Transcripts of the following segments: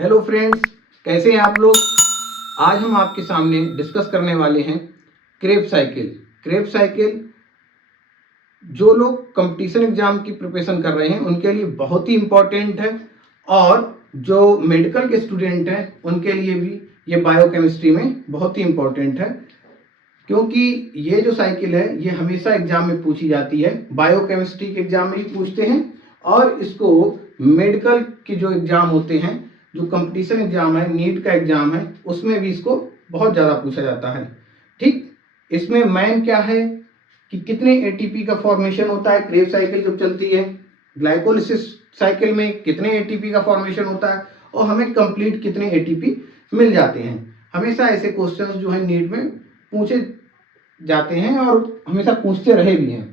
Hello friends, कैसे हैं आप लोग। आज हम आपके सामने डिस्कस करने वाले हैं क्रेब्स साइकिल। क्रेब्स साइकिल जो लोग कंपटीशन एग्जाम की प्रिपरेशन कर रहे हैं उनके लिए बहुत ही इम्पोर्टेंट है, और जो मेडिकल के स्टूडेंट हैं उनके लिए भी ये बायोकेमिस्ट्री में बहुत ही इम्पोर्टेंट है, क्योंकि ये जो साइकिल है ये हमेशा एग्जाम में पूछी जाती है। बायोकेमिस्ट्री के एग्जाम में ही पूछते हैं, और इसको मेडिकल के जो एग्जाम होते हैं, जो कंपटीशन एग्जाम है, नीट का एग्जाम है, उसमें भी इसको बहुत ज़्यादा पूछा जाता है। ठीक, इसमें मैन क्या है कि कितने एटीपी का फॉर्मेशन होता है क्रेब्स साइकिल जब चलती है, ग्लाइकोलिसिस साइकिल में कितने एटीपी का फॉर्मेशन होता है, और हमें कंप्लीट कितने एटीपी मिल जाते हैं। हमेशा ऐसे क्वेश्चंस जो है नीट में पूछे जाते हैं और हमेशा पूछते रहे भी हैं।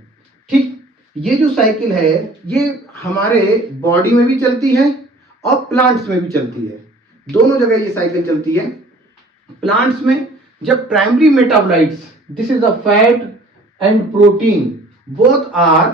ठीक, ये जो साइकिल है ये हमारे बॉडी में भी चलती है और प्लांट्स में भी चलती है। दोनों जगह ये साइकिल चलती है। प्लांट्स में जब primary metabolites, this is a fat and protein, both are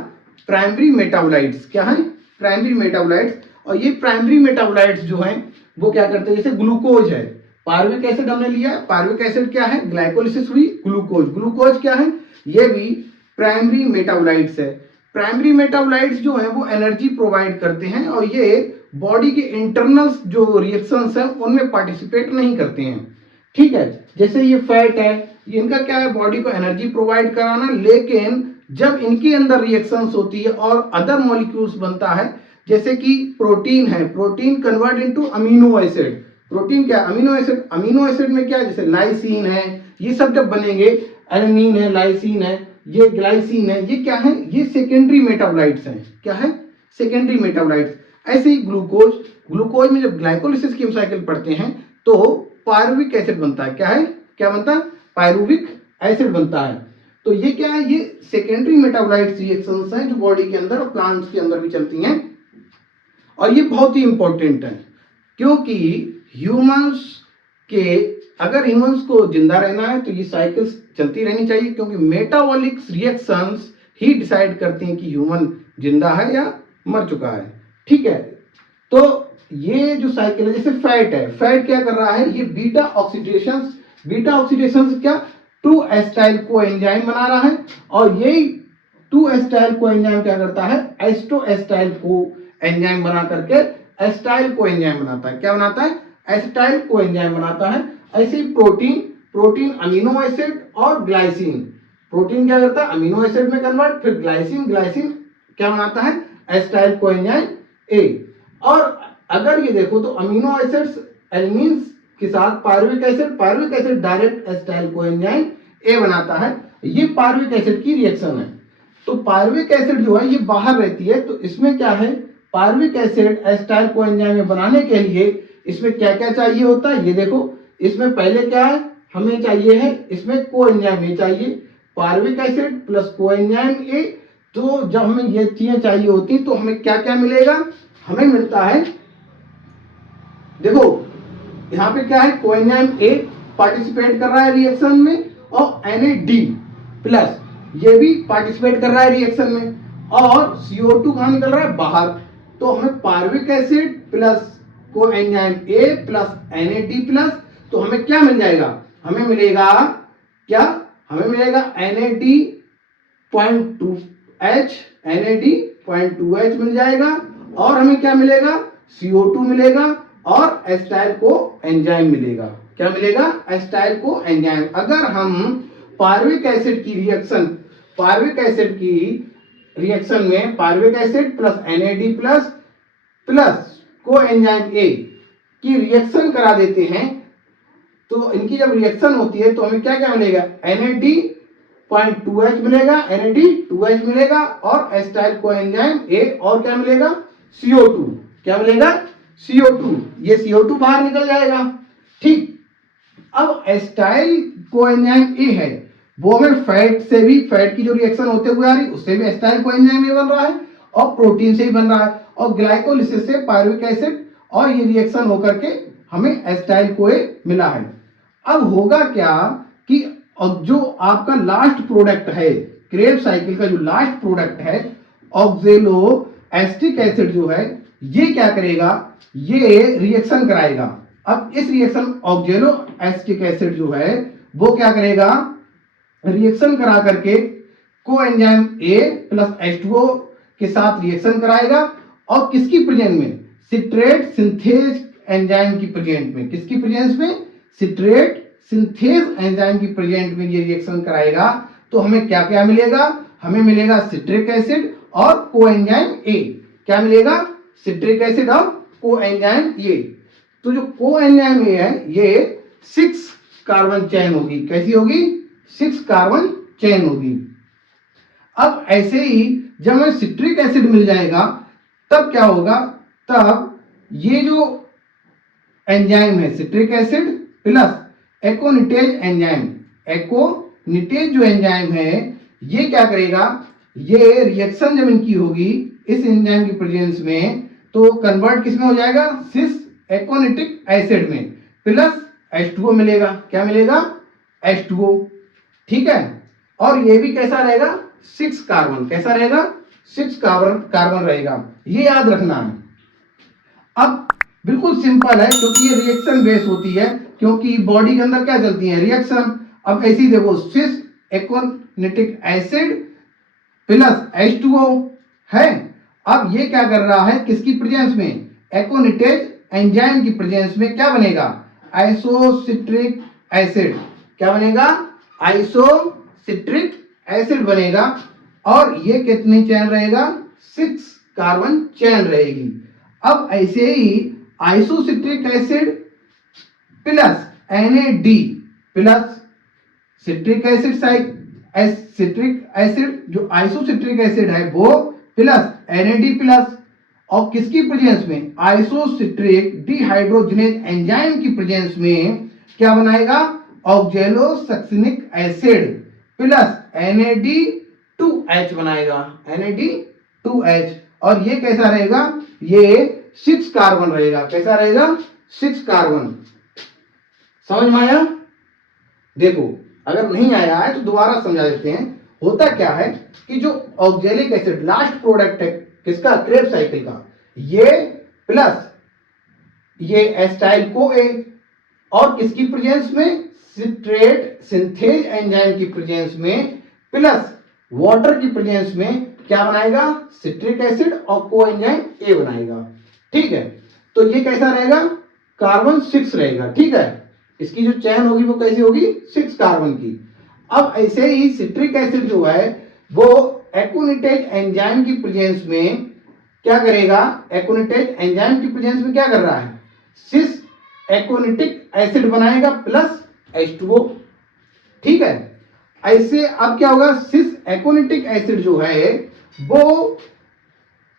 primary metabolites. क्या है? Primary metabolites. और ये प्राइमरी मेटाबोलाइट्स जो हैं वो क्या करते हैं, जैसे ग्लूकोज है, पार्विक एसिड हमने लिया, पार्विक एसिड क्या है, ग्लाइकोलिसिस हुई, ग्लूकोज। ग्लूकोज क्या है, ये भी प्राइमरी मेटाबोलाइट्स है। प्राइमरी मेटाबोलाइट्स जो है वो एनर्जी प्रोवाइड करते हैं, और ये बॉडी के इंटरनल जो रिएक्शंस हैं उनमें पार्टिसिपेट नहीं करते हैं। ठीक है, जैसे ये फैट है, इनका क्या है, बॉडी को एनर्जी प्रोवाइड कराना, लेकिन जब इनके अंदर रिएक्शंस होती है और अदर मॉलिक्यूल्स बनता है, जैसे कि प्रोटीन है, protein convert into amino acid. Protein क्या, अमीनो एसिड। अमीनो एसिड में क्या है, जैसे लाइसिन है, ये सब जब बनेंगे, एलेनिन है, लाइसिन है, ये ग्लाइसिन है, ये क्या है, ये सेकेंडरी मेटाबोलाइट्स हैं। क्या है? Secondary metabolites. ऐसे ही ग्लूकोज, ग्लूकोज में जब ग्लाइकोलिसिस की हम साइकिल पढ़ते हैं तो पायरुविक एसिड बनता है। क्या है, क्या बनता है, पायरुविक एसिड बनता है। तो ये क्या है, ये सेकेंडरी मेटाबोलाइट्स रिएक्शंस हैं जो बॉडी के अंदर और प्लांट्स के अंदर भी चलती हैं, और ये बहुत ही इंपॉर्टेंट है, क्योंकि ह्यूमंस के, अगर ह्यूमंस को जिंदा रहना है तो ये साइकिल्स चलती रहनी चाहिए, क्योंकि मेटाबॉलिक रिएक्शंस ही डिसाइड करती हैं कि ह्यूमन जिंदा है या मर चुका है। ठीक है, तो ये जो साइकिल है, जैसे फैट है, फैट क्या कर रहा है, ये बीटा ऑक्सीडेशंस, बीटा ऑक्सीडेशंस क्या, 2 एस्टाइल कोएंजाइम बना रहा है, और यही 2 एस्टाइल कोएंजाइम क्या करता है, एस्टो एस्टाइल कोएंजाइम बना करके एस्टाइल कोएंजाइम बनाता है। क्या बनाता है, एस्टाइल कोएंजाइम बनाता है। ऐसे ही प्रोटीन, प्रोटीन अमीनो एसिड और ग्लाइसिन, प्रोटीन क्या करता है, अमीनो एसिड में कन्वर्ट, फिर ग्लाइसिन, ग्लाइसिन क्या बनाता है, एस्टाइल कोएंजाइम ए। और अगर ये देखो तो अमीनो एसिड्स एल्मीन्स के साथ pyruvic acid, pyruvic acid direct acetyl coenzyme A बनाता है। ये पायरुविक एसिड की रिएक्शन है। तो पायरुविक एसिड जो है ये बाहर रहती है, तो इसमें क्या है, पायरुविक एसिड एस्टाइल कोएंजाइम में बनाने के लिए इसमें क्या क्या चाहिए होता है, ये देखो। इसमें पहले क्या है, हमें चाहिए है, इसमें कोएंजाइम ए चाहिए, pyruvic acid plus coenzyme A. तो जब हमें ये चीजें चाहिए होती तो हमें क्या क्या मिलेगा, हमें मिलता है, देखो यहाँ पे क्या है, कोएंजाइम ए पार्टिसिपेट कर रहा है रिएक्शन में, और Na प्लस ये भी पार्टिसिपेट कर रहा है रिएक्शन में, और CO2 कहाँ निकल रहा है, बाहर। तो हमें pyruvic acid plus coenzyme A plus Na plus, तो हमें क्या मिल जाएगा, हमें मिलेगा क्या, हमें मिलेगा NAD.2H, NAD.2H मिल जाएगा, और हमें क्या मिलेगा, CO2 मिलेगा, और एस्टाइल को एंजाइम मिलेगा। क्या मिलेगा, एस्टाइल को एंजाइम। अगर हम पायरुविक एसिड की रिएक्शन, पायरुविक एसिड की रिएक्शन में pyruvic acid plus NAD plus plus को एंजाइम ए की रिएक्शन करा देते हैं, तो इनकी जब रिएक्शन होती है तो हमें क्या क्या मिलेगा, NAD.2H मिलेगा, NAD2H मिलेगा, और एस्टाइल कोएंजाइम ए, और क्या मिलेगा, CO2। क्या मिलेगा, CO2। ये CO2 बाहर निकल जाएगा। ठीक, अब एस्टाइल कोएंजाइम ए है, वो हमें फैट से भी, फैट की जो रिएक्शन होते हुए आ रही उससे भी एस्टाइल कोएंजाइम ए बन रहा है, और प्रोटीन से ही बन रहा है, और ग्लाइकोलिसिस से पायरुविक एसिड, और ये रिएक्शन होकर के हमें एस्टाइल कोए मिला है। अब होगा क्या कि जो आपका लास्ट प्रोडक्ट है, क्रेब्स साइकिल का जो लास्ट प्रोडक्ट है, ऑक्जेलो एस्टिक एसिड जो है, ये क्या करेगा, ये रिएक्शन कराएगा। अब इस रिएक्शन ऑक्जेलो एसिटिक एसिड जो है वो क्या करेगा, रिएक्शन करा करके कोएंजाइम ए प्लस H2O के साथ रिएक्शन कराएगा और किसकी प्रेजेंस में, सिट्रेट सिंथेज एंजाइम की प्रेजेंट में, किसकी प्रेजेंस में, सिट्रेट सिंथेज एंजाइम की प्रेजेंट में ये रिएक्शन कराएगा। तो हमें क्या क्या मिलेगा, हमें मिलेगा सिट्रिक एसिड और कोएंजाइम ए। क्या मिलेगा, सिट्रिक एसिड और कोएंजाइम ए। तो जो कोएंजाइम ए है ये 6 कार्बन चेन होगी। कैसी होगी, 6 कार्बन चेन होगी। अब ऐसे ही जब हमें सिट्रिक एसिड मिल जाएगा तब क्या होगा, तब ये जो एंजाइम है सिट्रिक एसिड प्लस एकोनिटेज एंजाइम, एकोनिटेज जो एंजाइम है ये क्या करेगा, ये रिएक्शन जब इनकी होगी इस एंजाइम की प्रेजेंस में तो कन्वर्ट किसमें हो जाएगा, सिस एकोनिटिक एसिड में, प्लस H2O मिलेगा। क्या मिलेगा, H2O। ठीक है, और ये भी कैसा रहेगा, 6 कार्बन, कैसा रहेगा, 6 कार्बन रहेगा। ये याद रखना है। अब बिल्कुल सिंपल है क्योंकि ये रिएक्शन बेस होती है, क्योंकि बॉडी के अंदर क्या चलती है, रिएक्शन। अब ऐसी देखो, सिस एकोनिटिक एसिड प्लस H2O है। अब ये क्या कर रहा है, किसकी प्रेजेंस में, एकोनिटेज एंजाइम की प्रेजेंस में क्या बनेगा, आइसोसिट्रिक एसिड। क्या बनेगा, आइसोसिट्रिक एसिड बनेगा। और ये कितनी चेन रहेगा, 6 कार्बन चेन रहेगी। अब ऐसे ही isocitric acid plus NAD plus citric acid citric acid, जो आइसोसिट्रिक एसिड है वो प्लस NAD प्लस, और किसकी प्रेजेंस में, आइसोसिट्रिक डिहाइड्रोजनेज एंजाइम की प्रेजेंस में क्या बनाएगा, ऑक्जेलोसक्सिनिक एसिड प्लस NAD2H बनाएगा, NAD2H। और ये कैसा रहेगा, ये 6 कार्बन रहेगा। कैसा रहेगा, 6 कार्बन। समझ में आया, देखो अगर नहीं आया है तो दोबारा समझा देते हैं। होता क्या है कि जो ऑक्जेलिक एसिड लास्ट प्रोडक्ट है किसका, क्रेब साइकिल का, ये प्लस ये एस्टाइल को ए, और किसकी प्रेजेंस में, सिट्रेट सिंथेज एंजाइम की प्रेजेंस में प्लस वाटर की प्रेजेंस में क्या बनाएगा, सिट्रिक एसिड और कोएंजाइम ए बनाएगा। ठीक है, तो ये कैसा रहेगा, कार्बन 6 रहेगा। ठीक है, इसकी जो चेन होगी वो कैसी होगी, 6 कार्बन की। अब ऐसे ही सिट्रिक एसिड जो है वो एकोनिटेज एंजाइम की प्रेजेंस में क्या करेगा, एकोनिटेज एंजाइम की प्रेजेंस में क्या कर रहा है, सिस एकोनिटिक एसिड बनाएगा प्लस H2O। ठीक है, ऐसे अब क्या होगा, सिस एकोनिटिक एसिड जो है वो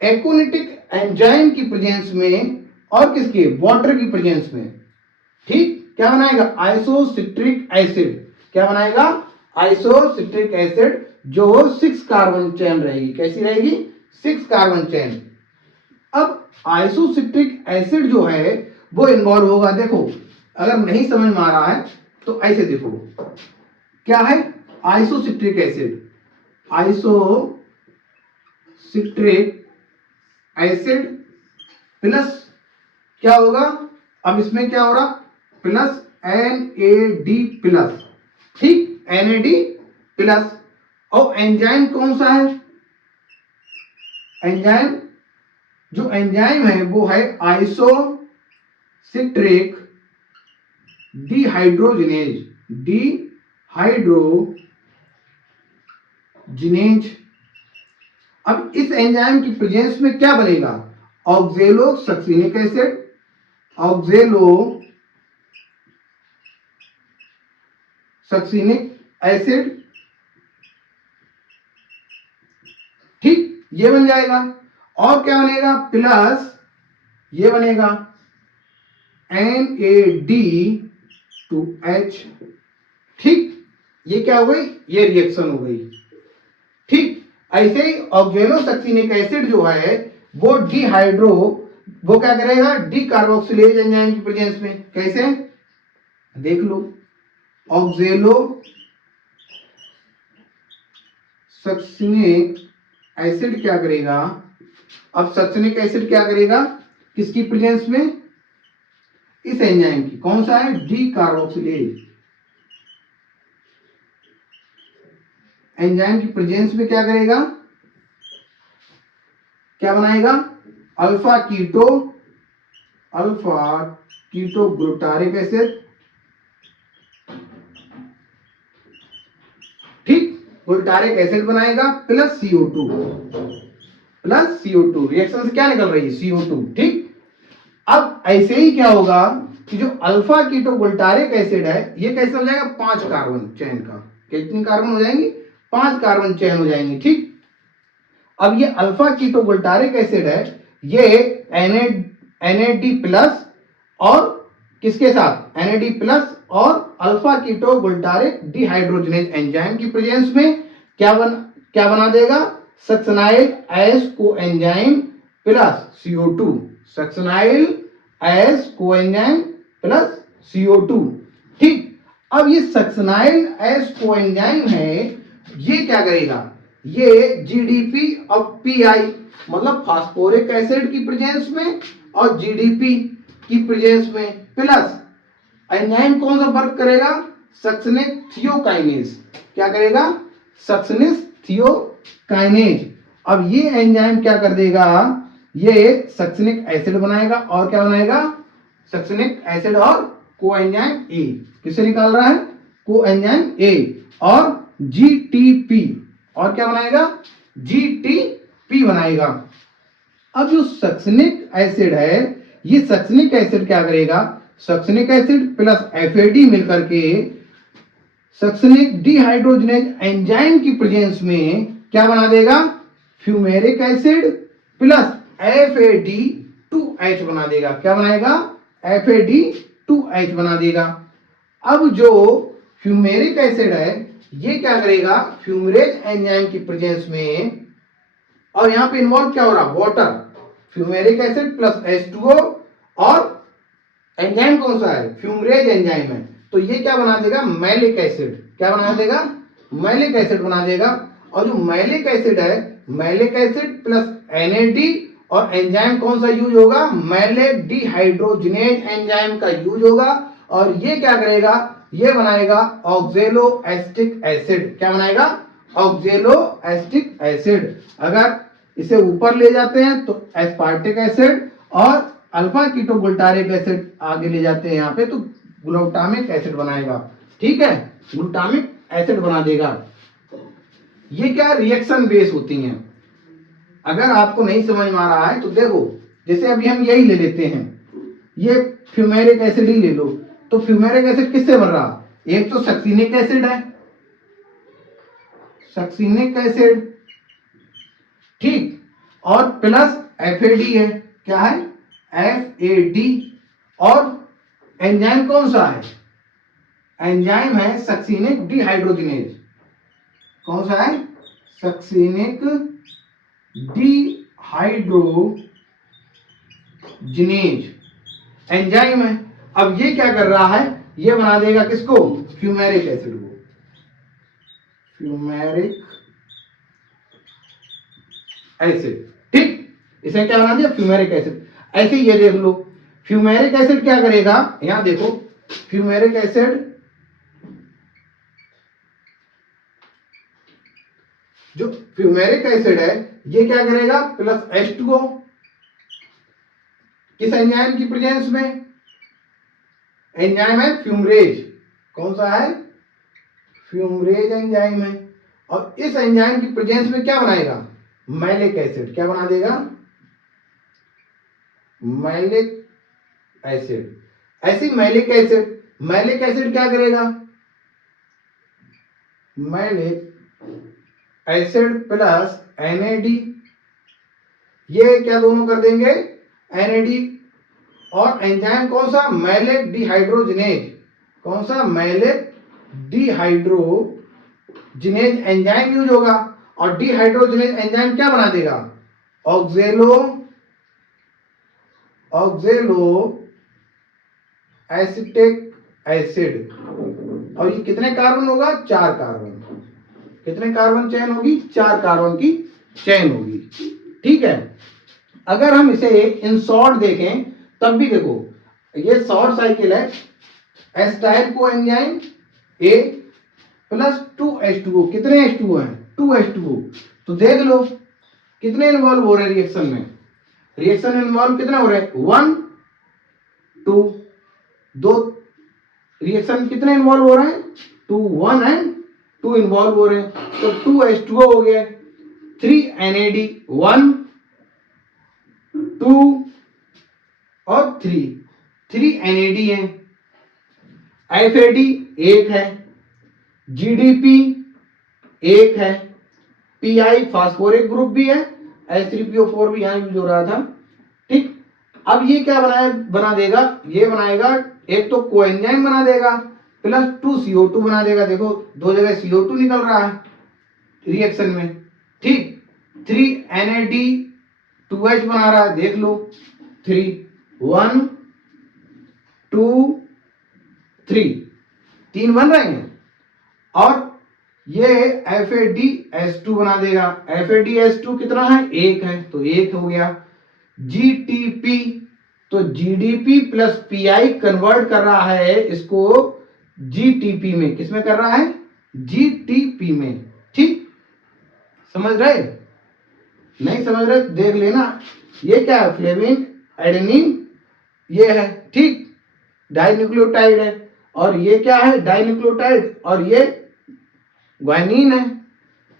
एकोनिटिक एंजाइम की प्रेजेंस में और किसके, वाटर की प्रेजेंस में, ठीक, क्या बनाएगा, आइसोसिट्रिक एसिड। क्या बनाएगा, आइसोसिट्रिक एसिड, जो 6 कार्बन चेन रहेगी। कैसी रहेगी, 6 कार्बन चेन। अब आइसोसिट्रिक एसिड जो है वो इन्वॉल्व होगा। देखो अगर नहीं समझ में आ रहा है तो ऐसे देखो, क्या है, isocitric acid, isocitric acid plus क्या होगा, अब इसमें क्या हो रहा, प्लस NAD प्लस। ठीक, NAD प्लस। और एंजाइम कौन सा है, एंजाइम, जो एंजाइम है वो है आइसोसिट्रिक डिहाइड्रोजिनेज, डिहाइड्रोजिनेज। अब इस एंजाइम की प्रेजेंस में क्या बनेगा, ऑक्जेलोसक्सिनिक एसिड, ऑक्जेलोसक्सिनिक एसिड। ठीक, ये बन जाएगा। और क्या बनेगा, प्लस ये बनेगा NAD2H। ठीक, ये क्या हो गई, ये रिएक्शन हो गई। ठीक, ऐसे ही ऑक्जेलोसक्सिनिक एसिड जो है वो वो क्या करेगा, डी कार्बोक्सिलेज एंजाइम की प्रेजेंस में। कैसे, देख लो, ऑक्जेलोसक्सिनिक एसिड क्या करेगा, अब सक्सेनिक एसिड क्या करेगा, किसकी प्रेजेंस में, इस एंजाइम की, कौन सा है, डी कार्बोक्सिलेज एंजाइम की प्रेजेंस में क्या करेगा, क्या बनाएगा, अल्फा कीटो ग्लूटारिक एसिड, ठीक, ग्लूटारिक एसिड बनाएगा प्लस CO2, रिएक्शन से क्या निकल रही है, CO2, ठीक। अब ऐसे ही क्या होगा कि जो अल्फा कीटो ग्लूटारिक एसिड है ये कैसे हो जाएगा, 5 कार्बन चेन का, कितनी कार्बन हो जाएंगी, 5 कार्बन चेन हो जाएंगी, ठीक। अब ये अल्फा कीटो ग्लूटारिक एसिड है, ये NAD प्लस और किसके साथ, NAD प्लस और alpha keto glutaric dehydrogenase enzyme की प्रेजेंस में क्या बना देगा, succinyl S coenzyme plus CO2, succinyl S coenzyme plus CO2, ठीक। अब ये सक्सेनाइल एस कोएंजाइम है, ये क्या करेगा, ये GDP और PI मतलब फास्फोरिक एसिड की प्रेजेंस में और GDP की प्रेजेंस में प्लस एंजाइम कौन सा वर्क करेगा, सक्सेनिक थियोकाइनेज, क्या करेगा, सक्सेनिक थियोकाइनेज। अब ये एंजाइम क्या कर देगा, ये सक्सेनिक एसिड बनाएगा और क्या बनाएगा, सक्सेनिक एसिड और कोएंजाइम ए, किसे निकाल रहा है, कोएंजाइम ए और GTP, और क्या बनाएगा, GTP बनाएगा। अब जो सक्सेनिक एसिड है, ये सक्सेनिक एसिड क्या करेगा, सक्सेनिक एसिड प्लस FAD मिलकर के सक्सेनिक डिहाइड्रोजनेज एंजाइम की प्रेजेंस में क्या बना देगा, फ्यूमेरिक एसिड प्लस FAD2H बना देगा, क्या बनाएगा, FAD2H बना देगा। अब जो फ्यूमेरिक एसिड है ये क्या करेगा, फ्यूमरेज एंजाइम की प्रेजेंस में, और यहां पे इन्वॉल्व क्या हो रहा, water, fumaric acid plus H2O और एंजाइम कौन सा है, फ्यूमरेज एंजाइम है, तो ये क्या बना देगा, मैलिक एसिड, क्या बना देगा, मैलिक एसिड बना देगा। और जो मैलिक एसिड है, मैलिक एसिड प्लस NAD और एंजाइम कौन सा यूज होगा, मैलेट डिहाइड्रोजनेज एंजाइम का यूज होगा, और ये क्या करेगा, ये बनाएगा ऑक्जेलो एस्टिक एसिड, क्या बनाएगा, ऑक्जेलो एस्टिक एसिड। अगर इसे ऊपर ले जाते हैं तो एस्पार्टिक एसिड और अल्फा कीटो ग्लूटारिक एसिड आगे ले जाते हैं यहाँ पे तो ग्लूटामिक एसिड बनाएगा, ठीक है, ग्लूटामिक एसिड बना देगा। ये क्या रिएक्शन बेस होती हैं, अगर आपको नहीं समझ में आ रहा है तो देखो, जैसे अभी हम यही ले लेते हैं, ये फ्यूमेरिक एसिड ही ले लो, तो फ्यूमेरिक एसिड किससे बन रहा, एक तो सक्सीनिक एसिड है, सक्सीनिक एसिड, ठीक, और प्लस FAD है, क्या है, FAD, और एंजाइम कौन सा है, एंजाइम है सक्सीनिक डिहाइड्रोजनेज, कौन सा है, सक्सीनिक डिहाइड्रोजनेज एंजाइम है। अब ये क्या कर रहा है, ये बना देगा किसको, फ्यूमेरिक एसिड को, फ्यूमेरिक एसिड, ठीक, इसे क्या बना दिया, फ्यूमेरिक एसिड। ऐसे ये देख लो, फ्यूमेरिक एसिड क्या करेगा, यहां देखो, फ्यूमेरिक एसिड, जो फ्यूमेरिक एसिड है ये क्या करेगा, प्लस H2O, किस एंजाइम की प्रेजेंस में, एंजाइम है फ्यूमरेज, कौन सा है, फ्यूमरेज एंजाइम है, और इस एंजाइम की प्रेजेंस में क्या बनाएगा, मैलिक एसिड, क्या बना देगा, मैलिक एसिड। ऐसी मैलिक एसिड, मैलिक एसिड क्या करेगा, मैलिक एसिड प्लस NAD, ये क्या दोनों कर देंगे, NAD, और एंजाइम कौन सा, मैलेट डिहाइड्रोजनेज, कौन सा, मैलेट डिहाइड्रोजनेज एंजाइम यूज होगा, और डिहाइड्रोजनेज एंजाइम क्या बना देगा, ऑक्जेलो एसिटिक एसिड। और ये कितने कार्बन होगा, 4 कार्बन, कितने कार्बन चेन होगी, 4 कार्बन की चेन होगी, ठीक है। अगर हम इसे इन शॉर्ट देखें तब भी देखो ये शॉर्ट साइकिल है, acetyl coenzyme A plus 2H2O, कितने H2O हैं? 2H2O। तो देख लो कितने इन्वॉल्व हो रहे हैं रिएक्शन में, रिएक्शन इन्वॉल्व कितना हो रहा है? 1 2, दो रिएक्शन कितने इन्वॉल्व हो रहे हैं? 2 1 एंड 2 इन्वॉल्व हो रहे हैं, तो 2H2O हो गया, 3 NAD 1 2 और 3 NAD है, FAD 1 है, GDP 1 है, PI फास्फोरिक ग्रुप भी है, H3PO4 भी यहां यूज हो रहा था। ठीक, अब ये क्या बना देगा, ये बनाएगा एक तो कोएंजाइम बना देगा प्लस 2CO2 बना देगा। देखो दो जगह CO2 निकल रहा है रिएक्शन में। ठीक, 3 NAD 2H बना रहा है, देख लो 3 1 2 3 3 बन रहे हैं, और ये FADH2 बना देगा, FADH2 कितना है? 1 है, तो 1 हो गया। GTP, तो GDP प्लस PI कन्वर्ट कर रहा है इसको GTP में, किसमें कर रहा है? GTP में। ठीक, समझ रहे? नहीं समझ रहे देख लेना, ये क्या है? फ्लेविन एडेनिन ये है, ठीक, डाइन्यूक्लियोटाइड है, और ये क्या है? डाइन्यूक्लियोटाइड, और ये ग्वानिन है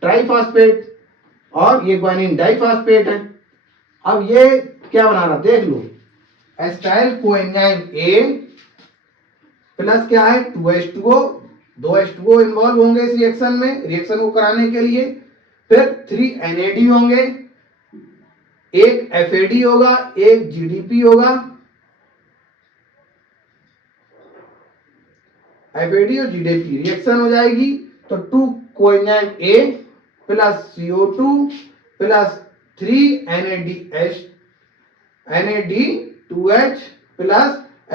ट्राइफॉस्फेट, और ये ग्वानिन डाइफॉस्फेट है। अब ये क्या बना रहा देख लो, एस्टाइल कोएंजाइम ए प्लस क्या है? 2H2O, 2H2O इन्वॉल्व होंगे इस रिएक्शन में, रिएक्शन को कराने के लिए। फिर 3 NAD होंगे, एक FAD होगा, एक GDP होगा, FAD और GDP रिएक्शन हो जाएगी, तो 2 coenzyme A plus CO2 plus 3 NAD2H plus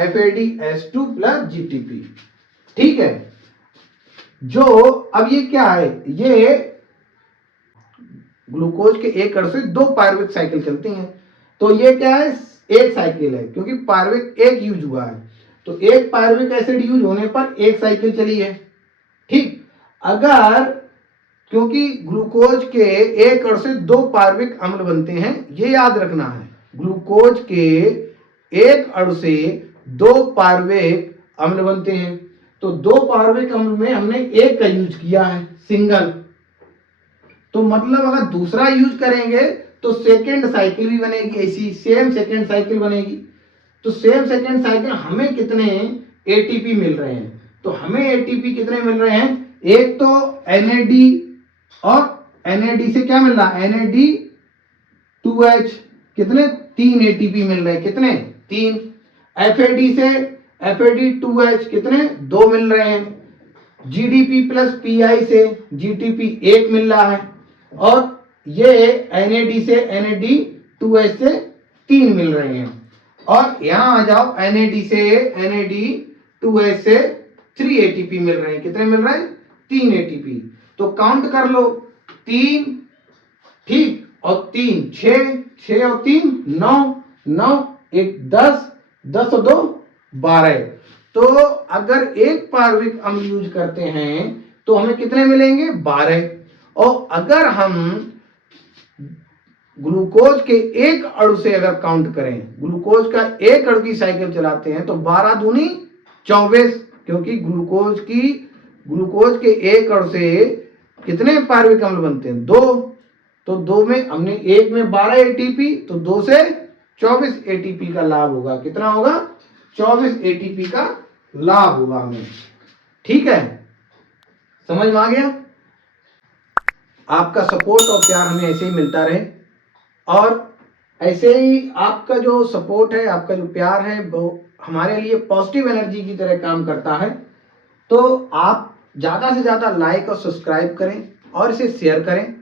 FADH2 plus GTP। ठीक है, जो अब ये क्या है? ये ग्लूकोज के एक अणु से 2 पायरुविक साइकिल चलती हैं, तो ये क्या है? एक साइकिल है, क्योंकि पायरुविक एक यूज हुआ है, तो एक पायरुविक एसिड यूज होने पर एक साइकिल चली है। ठीक, अगर क्योंकि ग्लूकोज के एक अणु से 2 पायरुविक अम्ल बनते हैं, ये याद रखना है, ग्लूकोज के एक अणु से 2 पायरुविक अम्ल बनते हैं, तो 2 पायरुविक अम्ल में हमने एक का यूज किया है, सिंगल, तो मतलब अगर दूसरा यूज करेंगे तो सेकेंड साइकिल भी बनेगी, ऐसी सेम सेकेंड साइकिल बनेगी। तो सेम सेकेंड साइकिल हमें कितने ATP मिल रहे हैं? तो हमें ATP कितने मिल रहे हैं? एक तो NAD, और NAD से क्या मिल रहा है? NAD2H, कितने? 3 ATP मिल रहे हैं, कितने? 3। FAD से FAD2H कितने? 2 मिल रहे हैं। GDP प्लस PI से GTP 1 मिल रहा है, और ये NAD से NAD2H से 3 मिल रहे हैं, और यहां आ जाओ NAD से NAD2H से 3 ATP मिल रहे हैं, कितने मिल रहे हैं? 3 ATP। तो काउंट कर लो, 3, ठीक, और 3 6, 6 और 3 9, 9 1 10, 10 और 2 12। तो अगर एक पायरुविक अम्ल यूज करते हैं तो हमें कितने मिलेंगे? 12। और अगर हम ग्लूकोज के एक अणु से अगर काउंट करें, ग्लूकोज का एक अणु की साइकिल चलाते हैं, तो 12 दूनी 24, क्योंकि ग्लूकोज के एक अणु से कितने पायरुविक अम्ल बनते हैं? 2, तो 2 में हमने एक में 12 ATP, तो 2 से 24 ATP का लाभ होगा। कितना होगा? 24 ATP का लाभ होगा हमें। ठीक है, समझ में आ गया? आपका सपोर्ट और प्यार हमें ऐसे ही मिलता रहे, और ऐसे ही आपका जो सपोर्ट है, आपका जो प्यार है, वो हमारे लिए पॉजिटिव एनर्जी की तरह काम करता है। तो आप ज़्यादा से ज़्यादा लाइक और सब्सक्राइब करें और इसे शेयर करें।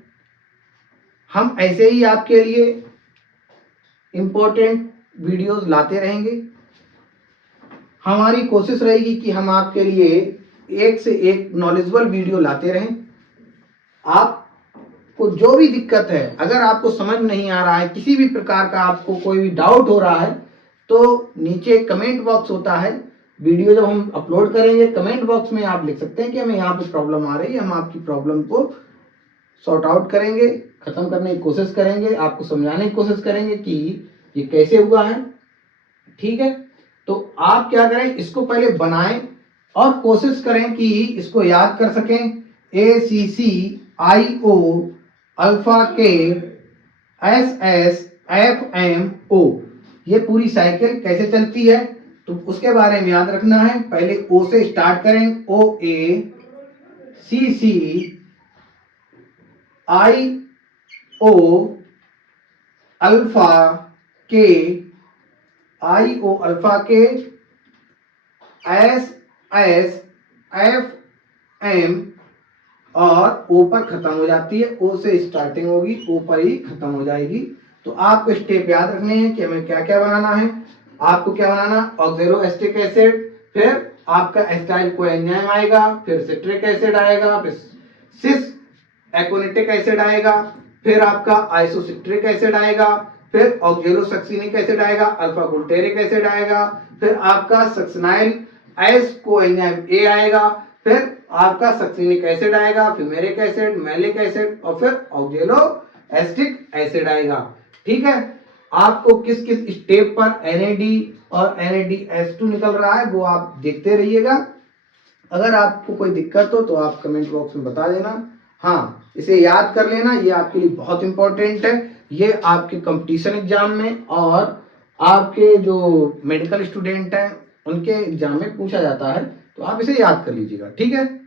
हम ऐसे ही आपके लिए इम्पोर्टेंट वीडियोस लाते रहेंगे। हमारी कोशिश रहेगी कि हम आपके लिए एक से एक नॉलेजेबल वीडियो लाते रहें। आप को जो भी दिक्कत है, अगर आपको समझ नहीं आ रहा है, किसी भी प्रकार का आपको कोई भी डाउट हो रहा है, तो नीचे कमेंट बॉक्स होता है, वीडियो जब हम अपलोड करेंगे कमेंट बॉक्स में आप लिख सकते हैं कि हमें यहाँ पे प्रॉब्लम आ रही है, हम आपकी प्रॉब्लम को सॉर्ट आउट करेंगे, खत्म करने की कोशिश करेंगे, आपको समझाने की कोशिश करेंगे कि ये कैसे हुआ है। ठीक है, तो आप क्या करें, इसको पहले बनाएं और कोशिश करें कि इसको याद कर सकें। ACCIO अल्फा के SSFMO, ये पूरी साइकिल कैसे चलती है तो उसके बारे में याद रखना है। पहले O से स्टार्ट करें, OACCIO अल्फा के SSFM और ओ पर खत्म हो जाती है, ओ से स्टार्टिंग होगी, ओ पर ही खत्म हो जाएगी। तो आपको स्टेप याद रखने हैं कि हमें क्या क्या बनाना है। आपको क्या बनाना, ऑक्सैलो एसिटिक एसिड, फिर आपका एस्टाइल कोएंजाइम आएगा, फिर सिट्रिक एसिड आएगा, फिर सिस एकोनिटिक एसिड आएगा, फिर आपका आइसोसिट्रिक एसिड आएगा, फिर ऑक्सैलो सक्सिनिक एसिड आएगा, अल्फा गुल्टेरिक एसिड आएगा, फिर आपका सक्सिनाइल एस कोएंजाइम ए आएगा, फिर आपका सक्सिनिक एसिड आएगा, फ्यूमेरिक एसिड, मैलिक एसिड और फिर ऑक्सैलो एसिटिक एसिड आएगा। ठीक है, आपको किस किस स्टेप पर NAD और NADH2 निकल रहा है वो आप देखते रहिएगा। अगर आपको कोई दिक्कत हो तो आप कमेंट बॉक्स में बता देना। हाँ, इसे याद कर लेना, ये आपके लिए बहुत इंपॉर्टेंट है। ये आपके कंपटीशन एग्जाम में और आपके जो मेडिकल स्टूडेंट हैं उनके एग्जाम में पूछा जाता है, तो आप इसे याद कर लीजिएगा। ठीक है।